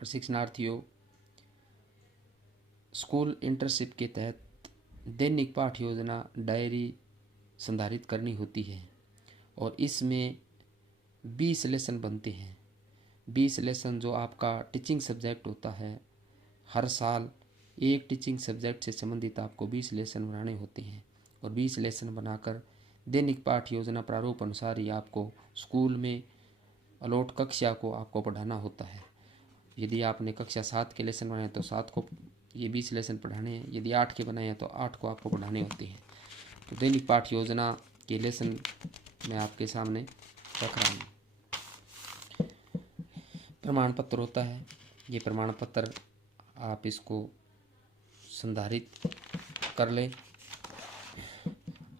प्रशिक्षणार्थियों, school internship के तहत दैनिक पाठ योजना डायरी संधारित करनी होती है और इसमें 20 लेसन बनते हैं। 20 लेसन जो आपका टीचिंग सब्जेक्ट होता है, हर साल एक टीचिंग सब्जेक्ट से संबंधित आपको 20 लेसन बनाने होते हैं और 20 लेसन बनाकर दैनिक पाठ योजना प्रारूप अनुसार ही आपको स्कूल में अलॉट कक्षा को आपको पढ़ाना होता है। यदि आपने कक्षा 7 के लेसन बनाए तो 7 को ये 20 लेसन पढ़ाने हैं, यदि 8 के बनाए हैं तो 8 को आपको पढ़ाने होते हैं। तो दैनिक पाठ योजना के लेसन मैं आपके सामने रख रहा हूँ। प्रमाण पत्र होता है, ये प्रमाण पत्र आप इसको संधारित कर लें।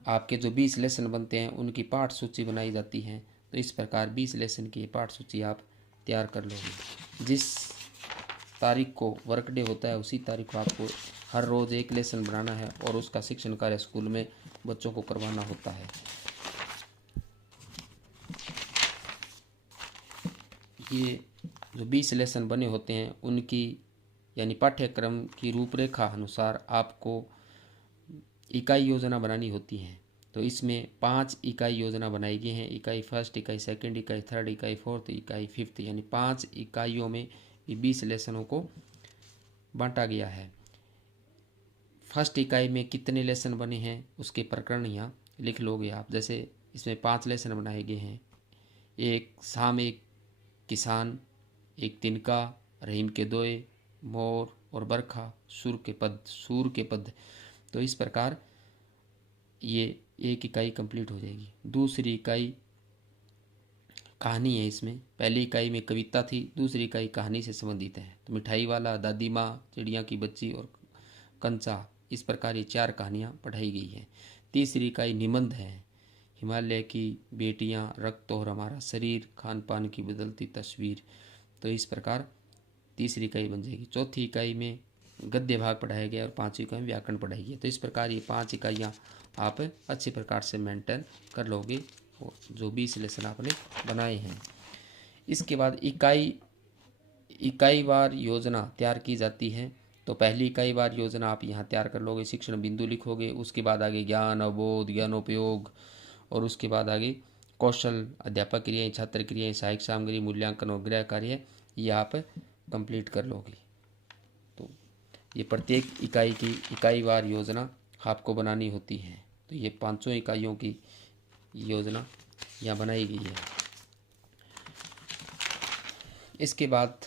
आपके जो 20 लेसन बनते हैं उनकी पाठ सूची बनाई जाती है। तो इस प्रकार 20 लेसन की पाठ सूची आप तैयार कर लोगे। जिस तारीख को वर्क डे होता है उसी तारीख को आपको हर रोज़ एक लेसन बनाना है और उसका शिक्षण कार्य स्कूल में बच्चों को करवाना होता है। ये जो 20 लेसन बने होते हैं उनकी यानी पाठ्यक्रम की रूपरेखा अनुसार आपको इकाई योजना बनानी होती है। तो इसमें 5 इकाई योजना बनाई गई हैं। इकाई फर्स्ट, इकाई सेकंड, इकाई थर्ड, इकाई फोर्थ, इकाई फिफ्थ, यानी 5 इकाइयों में 20 लेसनों को बांटा गया है। फर्स्ट इकाई में कितने लेसन बने हैं उसके प्रकरण यहाँ लिख लोगे आप। जैसे इसमें 5 लेसन बनाए गए हैं। एक शाम, एक किसान, एक तिनका, रहीम के दोए, मोर और बरखा, सूर के पद। तो इस प्रकार ये एक इकाई कंप्लीट हो जाएगी। दूसरी इकाई कहानी है। इसमें पहली इकाई में कविता थी, दूसरी इकाई कहानी से संबंधित है। तो मिठाई वाला, दादी माँ, चिड़िया की बच्ची और कंचा, इस प्रकार ये 4 कहानियाँ पढ़ाई गई हैं। तीसरी इकाई निबंध है। हिमालय की बेटियाँ, रक्त और हमारा शरीर, खान पान की बदलती तस्वीर। तो इस प्रकार तीसरी इकाई बन जाएगी। चौथी इकाई में गद्य भाग पढ़ाया गया और 5वीं इकाई में व्याकरण पढ़ाई गई। तो इस प्रकार ये 5 इकाइयाँ आप अच्छे प्रकार से मेंटेन कर लोगे जो 20 लेसन आपने बनाए हैं। इसके बाद इकाईवार योजना तैयार की जाती है। तो पहली इकाईवार योजना आप यहाँ तैयार कर लोगे, शिक्षण बिंदु लिखोगे, उसके बाद आगे ज्ञान, अवबोध, ज्ञानोपयोग और उसके बाद आगे कौशल, अध्यापक क्रियाएं, छात्र क्रियाएं, सहायक सामग्री, मूल्यांकन और गृह कार्य, ये आप कंप्लीट कर लोगे। तो ये प्रत्येक इकाई की इकाईवार योजना आपको बनानी होती है। तो ये 500 इकाइयों की योजना यहाँ बनाई गई है। इसके बाद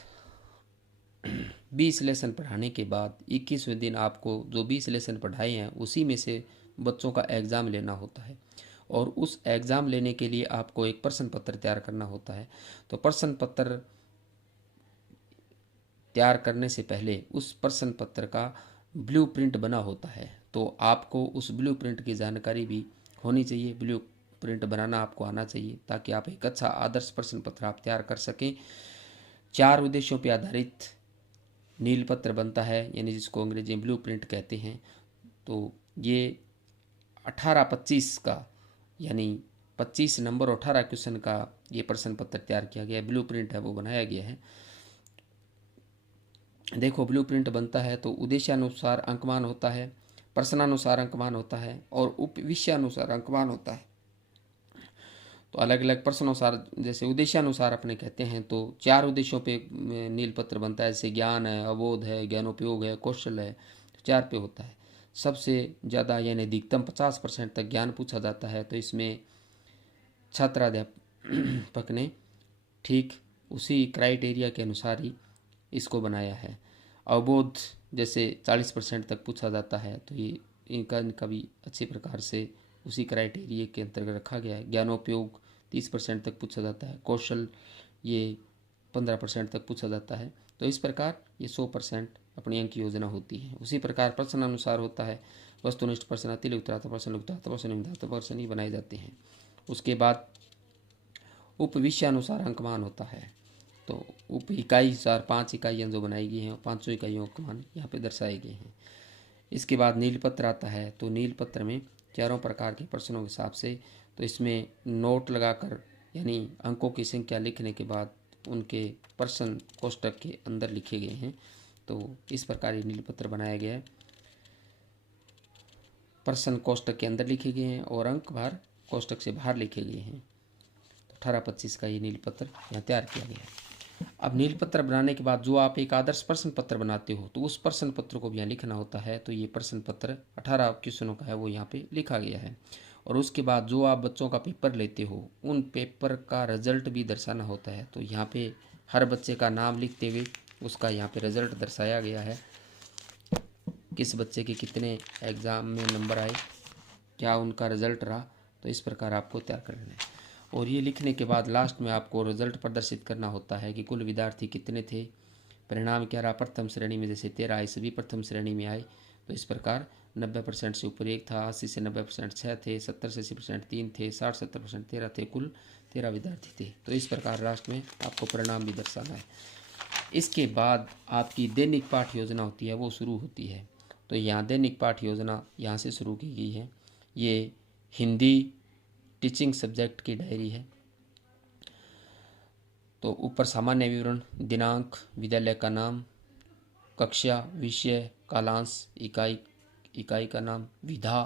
20 लेसन पढ़ाने के बाद 21वें दिन आपको जो 20 लेसन पढ़ाए हैं उसी में से बच्चों का एग्ज़ाम लेना होता है और उस एग्ज़ाम लेने के लिए आपको एक प्रश्न पत्र तैयार करना होता है। तो प्रश्न पत्र तैयार करने से पहले उस प्रश्न पत्र का ब्लूप्रिंट बना होता है। तो आपको उस ब्लूप्रिंट की जानकारी भी होनी चाहिए। ब्लूप्रिंट बनाना आपको आना चाहिए ताकि आप एक अच्छा आदर्श प्रश्न पत्र आप तैयार कर सकें। 4 उद्देश्यों पर आधारित नील पत्र बनता है, यानी जिसको अंग्रेजी में ब्लूप्रिंट कहते हैं। तो ये 18-25 का यानी 25 नंबर और 18 क्वेश्चन का ये प्रश्न पत्र तैयार किया गया है। ब्लूप्रिंट है वो बनाया गया है। देखो ब्लूप्रिंट बनता है तो उद्देश्यानुसार अंकमान होता है, प्रश्नानुसार अंकमान होता है और उप विषयानुसार अंकमान होता है। तो अलग अलग प्रश्नानुसार, जैसे उद्देश्यानुसार अपने कहते हैं तो 4 उद्देश्यों पे नील पत्र बनता है। जैसे ज्ञान है, अवबोध है, ज्ञानोपयोग है, कौशल है, 4 पे होता है। सबसे ज़्यादा यानी अधिकतम 50% तक ज्ञान पूछा जाता है। तो इसमें छात्राध्यापक ने ठीक उसी क्राइटेरिया के अनुसार ही इसको बनाया है। अवबोध जैसे 40% तक पूछा जाता है, तो ये इनका भी अच्छी प्रकार से उसी क्राइटेरिया के अंतर्गत रखा गया है। ज्ञानोपयोग 30% तक पूछा जाता है, कौशल ये 15% तक पूछा जाता है। तो इस प्रकार ये 100% अपनी अंक योजना होती है। उसी प्रकार प्रश्न अनुसार होता है। वस्तुनिष्ठ प्रश्न, अतिरिक्त प्रश्न, उक्तार्थ प्रश्न, निम्नार्थ प्रश्न ही बनाए जाते हैं। उसके बाद उप विषयानुसार अंकमान होता है। तो उप इकाई अनुसार 5 इकाइयाँ जो बनाई गई हैं 500 इकाइयों का मान यहाँ पे दर्शाए गए हैं। इसके बाद नील पत्र आता है। तो नील पत्र में 4 प्रकार के प्रश्नों के हिसाब से, तो इसमें नोट लगाकर यानी अंकों की संख्या लिखने के बाद उनके प्रश्न कोष्ठक के अंदर लिखे गए हैं। तो इस प्रकार ये नीलपत्र बनाया गया है। प्रश्न कोष्ठक के अंदर लिखे गए हैं और अंक भार कोष्ठक से बाहर लिखे गए हैं। तो 18-25 का ये नीलपत्र यहाँ तैयार किया गया है। अब नीलपत्र बनाने के बाद जो आप एक आदर्श प्रश्न पत्र बनाते हो तो उस प्रश्न पत्र को भी यहाँ लिखना होता है। तो ये प्रश्न पत्र 18 क्वेश्चनों का है, वो यहाँ पे लिखा गया है। और उसके बाद जो आप बच्चों का पेपर लेते हो उन पेपर का रिजल्ट भी दर्शाना होता है। तो यहाँ पे हर बच्चे का नाम लिखते हुए उसका यहाँ पे रिजल्ट दर्शाया गया है, किस बच्चे के कितने एग्ज़ाम में नंबर आए, क्या उनका रिजल्ट रहा। तो इस प्रकार आपको तैयार करना है। और ये लिखने के बाद लास्ट में आपको रिजल्ट प्रदर्शित करना होता है कि कुल विद्यार्थी कितने थे, परिणाम क्या रहा। प्रथम श्रेणी में जैसे 13 आए, सभी प्रथम श्रेणी में आए। तो इस प्रकार 90% से ऊपर 1 था, 80 से 90% 6 थे, 70 से 80% 3 थे, 60-70% 13 थे, कुल 13 विद्यार्थी थे। तो इस प्रकार लास्ट में आपको परिणाम भी दर्शाना है। इसके बाद आपकी दैनिक पाठ योजना होती है, वो शुरू होती है। तो यहाँ दैनिक पाठ योजना यहाँ से शुरू की गई है। ये हिंदी टीचिंग सब्जेक्ट की डायरी है। तो ऊपर सामान्य विवरण, दिनांक, विद्यालय का नाम, कक्षा, विषय, कालांश, इकाई का नाम, विधा,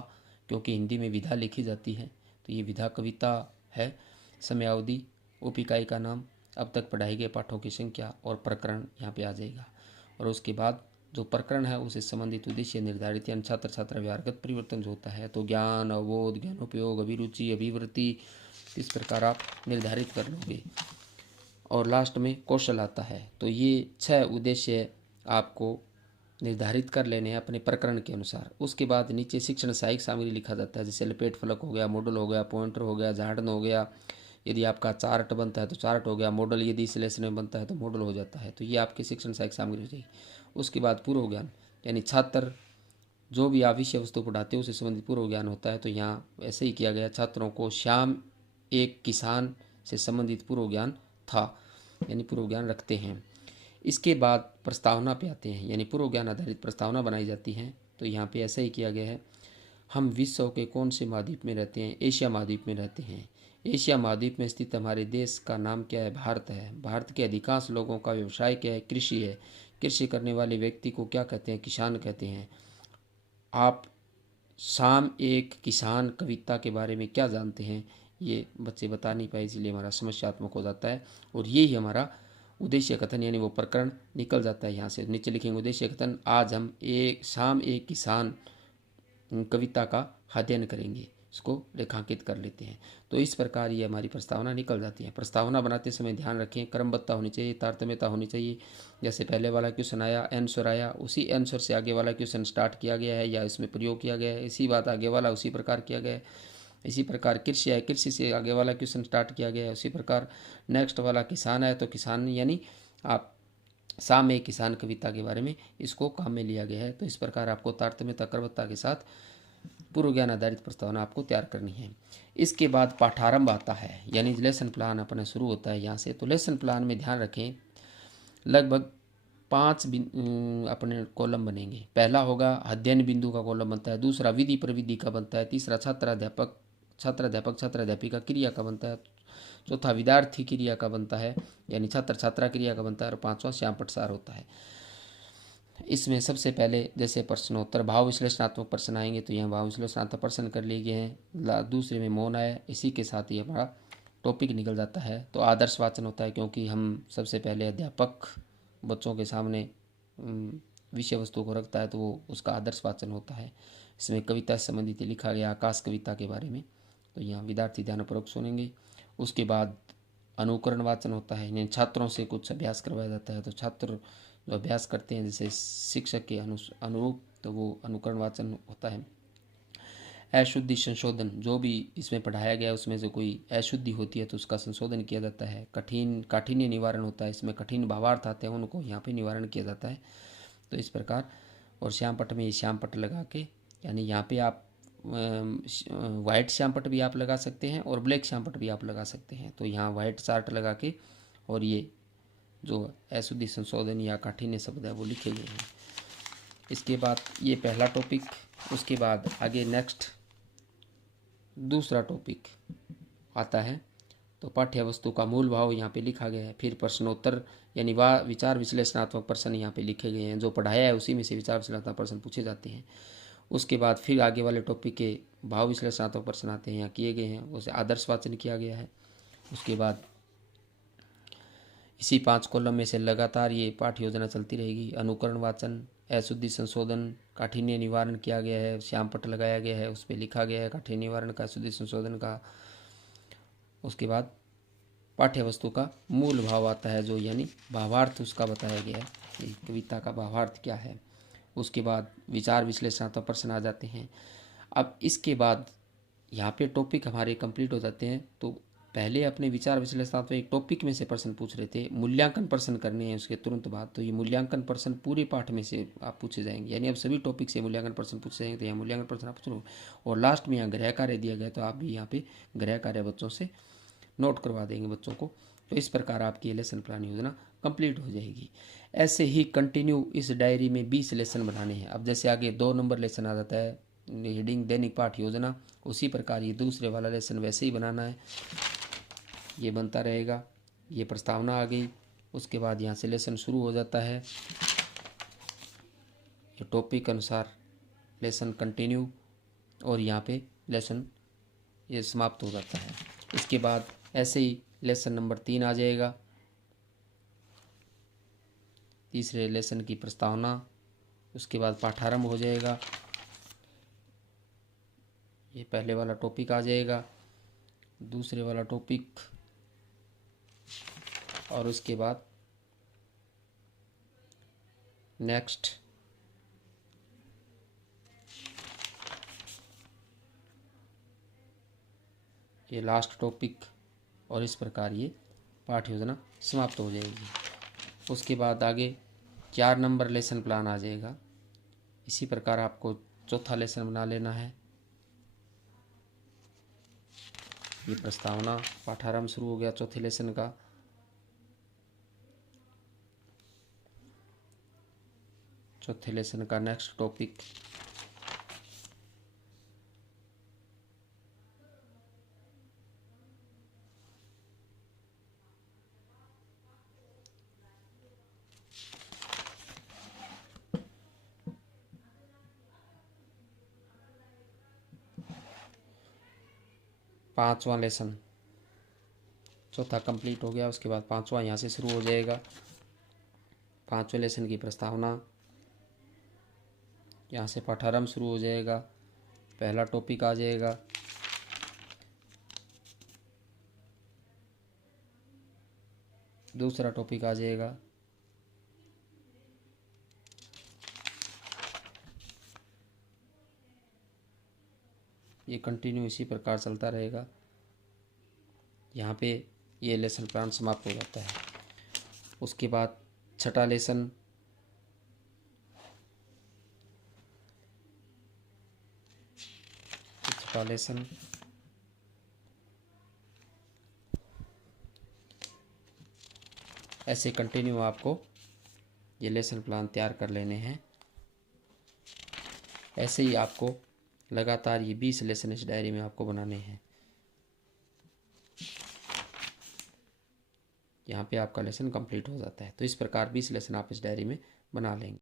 क्योंकि हिंदी में विधा लिखी जाती है तो ये विधा कविता है, समयावधि, उप इकाई का नाम, अब तक पढ़ाए गए पाठों की संख्या और प्रकरण यहाँ पे आ जाएगा। और उसके बाद जो प्रकरण है उससे संबंधित उद्देश्य निर्धारित, यानी छात्र छात्रा व्यवहारगत परिवर्तन जो होता है तो ज्ञान, अवबोध, ज्ञानोपयोग, अभिरुचि, अभिवृत्ति, इस प्रकार आप निर्धारित कर लोगे। और लास्ट में कौशल आता है। तो ये 6 उद्देश्य आपको निर्धारित कर लेने हैं अपने प्रकरण के अनुसार। उसके बाद नीचे शिक्षण सहायक सामग्री लिखा जाता है, जैसे लपेट फलक हो गया, मॉडल हो गया, पॉइंटर हो गया, झाड़न हो गया। यदि आपका चार्ट बनता है तो चार्ट हो गया, मॉडल यदि इस लेसन में बनता है तो मॉडल हो जाता है। तो ये आपके शिक्षण सहायक सामग्री हो जाएगी। उसके बाद पूर्व ज्ञान, यानी छात्र जो भी आप विषय वस्तु पढ़ाते हो उससे संबंधित पूर्व ज्ञान होता है। तो यहाँ ऐसे ही किया गया, छात्रों को श्याम एक किसान से संबंधित पूर्व ज्ञान था, यानी पूर्व ज्ञान रखते हैं। इसके बाद प्रस्तावना पे आते हैं, यानी पूर्व ज्ञान आधारित प्रस्तावना बनाई जाती है। तो यहाँ पे ऐसा ही किया गया है, हम विश्व के कौन से महाद्वीप में रहते हैं, एशिया महाद्वीप में रहते हैं। एशिया महाद्वीप में स्थित हमारे देश का नाम क्या है, भारत है। भारत के अधिकांश लोगों का व्यवसाय क्या है, कृषि है। कृषि करने वाले व्यक्ति को क्या कहते हैं, किसान कहते हैं। आप शाम एक किसान कविता के बारे में क्या जानते हैं, ये बच्चे बता नहीं पाए, इसलिए हमारा समस्यात्मक हो जाता है। और यही हमारा उद्देश्य कथन, यानी वो प्रकरण निकल जाता है। यहाँ से नीचे लिखेंगे उद्देश्य कथन, आज हम एक शाम एक किसान कविता का अध्ययन करेंगे, इसको रेखांकित कर लेते हैं। तो इस प्रकार ये हमारी प्रस्तावना निकल जाती है। प्रस्तावना बनाते समय ध्यान रखें, क्रमबद्धता होनी चाहिए, तारतम्यता होनी चाहिए। जैसे पहले वाला क्वेश्चन आया, आंसर आया, उसी आंसर से आगे वाला क्वेश्चन स्टार्ट किया गया है या इसमें प्रयोग किया गया है। इसी बात आगे वाला उसी प्रकार किया गया है। इसी प्रकार कृषि है, कृषि से आगे वाला क्वेश्चन स्टार्ट किया गया है। उसी प्रकार नेक्स्ट वाला किसान है तो किसान, यानी आप शाम में किसान कविता के बारे में इसको काम में लिया गया है। तो इस प्रकार आपको तारतम्यता क्रमबद्धता के साथ पूर्व ज्ञान आधारित प्रस्तावना आपको तैयार करनी है। इसके बाद पाठारंभ आता है, यानी लेसन प्लान अपना शुरू होता है यहाँ से। तो लेसन प्लान में ध्यान रखें, लगभग 5 अपने कॉलम बनेंगे। पहला होगा अध्ययन बिंदु का कॉलम बनता है, दूसरा विधि प्रविधि का बनता है, तीसरा छात्राध्यापक छात्राध्यापिका क्रिया का बनता है, चौथा विद्यार्थी क्रिया का बनता है, यानी छात्र छात्रा क्रिया का बनता है, और 5वां श्याम पटसार होता है। इसमें सबसे पहले जैसे प्रश्नोत्तर भाव विश्लेषणात्मक प्रश्न आएंगे, तो यहाँ भाव विश्लेषणात्मक प्रश्न कर लिए गए हैं। दूसरे में मौन आया, इसी के साथ ही हमारा टॉपिक निकल जाता है। तो आदर्श वाचन होता है, क्योंकि हम सबसे पहले अध्यापक बच्चों के सामने विषय वस्तु को रखता है तो वो उसका आदर्श वाचन होता है। इसमें कविता से संबंधित लिखा गया आकाश कविता के बारे में, तो यहाँ विद्यार्थी ध्यानपूर्वक सुनेंगे। उसके बाद अनुकरण वाचन होता है, यानी छात्रों से कुछ अभ्यास करवाया जाता है। तो छात्र जो अभ्यास करते हैं जैसे शिक्षक के अनुरूप, तो वो अनुकरण वाचन होता है। अशुद्धि संशोधन, जो भी इसमें पढ़ाया गया है उसमें से कोई अशुद्धि होती है तो उसका संशोधन किया जाता है। काठिन्य निवारण होता है, इसमें कठिन भावार्थ आते हैं उनको यहाँ पे निवारण किया जाता है। तो इस प्रकार, और श्याम पट में श्याम पट लगा के, यानी यहाँ पे आप वाइट श्याम पट भी आप लगा सकते हैं और ब्लैक श्याम पट भी आप लगा सकते हैं। तो यहाँ वाइट चार्ट लगा के और ये जो अशुद्धि संशोधन या काठिन्य शब्द है वो लिखे गए हैं। इसके बाद ये पहला टॉपिक, उसके बाद आगे नेक्स्ट दूसरा टॉपिक आता है तो पाठ्य वस्तु का मूल भाव यहाँ पे लिखा गया है। फिर प्रश्नोत्तर यानी विचार विश्लेषणात्मक प्रश्न यहाँ पे लिखे गए हैं, जो पढ़ाया है उसी में से विचार विश्लेषणात्मक प्रश्न पूछे जाते हैं। उसके बाद फिर आगे वाले टॉपिक के भाव विश्लेषणात्मक प्रश्न आते हैं, यहाँ किए गए हैं, उसे आदर्श वाचन किया गया है। उसके बाद इसी 5 कॉलम में से लगातार ये पाठ्य योजना चलती रहेगी। अनुकरण वाचन, अशुद्धि संशोधन, काठिन्य निवारण किया गया है, श्याम पट लगाया गया है, उस पर लिखा गया है काठिन्य निवारण का, अशुद्धि संशोधन का। उसके बाद पाठ्य वस्तु का मूल भाव आता है, जो यानी भावार्थ उसका बताया गया है कि कविता का भावार्थ क्या है। उसके बाद विचार विश्लेषणात्मक प्रश्न आ जाते हैं। अब इसके बाद यहाँ पे टॉपिक हमारे कंप्लीट हो जाते हैं। तो पहले अपने विचार विश्लेषणात्मक एक टॉपिक में से प्रश्न पूछ रहे थे, मूल्यांकन प्रश्न करने हैं उसके तुरंत बाद। तो ये मूल्यांकन प्रश्न पूरे पाठ में से आप पूछे जाएंगे, यानी अब सभी टॉपिक से मूल्यांकन प्रश्न पूछे जाएंगे। तो यहाँ मूल्यांकन प्रश्न आप पूछ, और लास्ट में यहाँ गृह कार्य दिया गया, तो आप भी यहाँ पे गृह कार्य बच्चों से नोट करवा देंगे बच्चों को। तो इस प्रकार आपकी लेसन प्लान योजना कंप्लीट हो जाएगी। ऐसे ही कंटिन्यू इस डायरी में 20 लेसन बनाने हैं। अब जैसे आगे 2 नंबर लेसन आ जाता है हेडिंग दैनिक पाठ योजना, उसी प्रकार ये दूसरे वाला लेसन वैसे ही बनाना है, ये बनता रहेगा। ये प्रस्तावना आ गई, उसके बाद यहाँ से लेसन शुरू हो जाता है। ये टॉपिक अनुसार लेसन कंटिन्यू, और यहाँ पे लेसन ये समाप्त हो जाता है। इसके बाद ऐसे ही लेसन नंबर 3 आ जाएगा, तीसरे लेसन की प्रस्तावना। उसके बाद पाठारंभ हो जाएगा, ये पहले वाला टॉपिक आ जाएगा, दूसरे वाला टॉपिक, और उसके बाद नेक्स्ट, ये लास्ट टॉपिक, और इस प्रकार ये पाठ योजना समाप्त हो जाएगी। उसके बाद आगे 4 नंबर लेसन प्लान आ जाएगा। इसी प्रकार आपको चौथा लेसन बना लेना है। ये प्रस्तावना, पाठारंभ शुरू हो गया चौथे लेसन का। चौथे लेसन का नेक्स्ट टॉपिक, पांचवा लेसन, चौथा कंप्लीट हो गया। उसके बाद पांचवा यहाँ से शुरू हो जाएगा। पांचवें लेसन की प्रस्तावना, यहाँ से पाठारंभ शुरू हो जाएगा, पहला टॉपिक आ जाएगा, दूसरा टॉपिक आ जाएगा, ये कंटिन्यू इसी प्रकार चलता रहेगा। यहाँ पे ये लेसन प्लान समाप्त हो जाता है। उसके बाद छठा लेसन, छठा लेसन ऐसे कंटिन्यू आपको ये लेसन प्लान तैयार कर लेने हैं। ऐसे ही आपको लगातार ये 20 लेसन इस डायरी में आपको बनाने हैं। यहाँ पे आपका लेसन कंप्लीट हो जाता है। तो इस प्रकार 20 लेसन आप इस डायरी में बना लेंगे।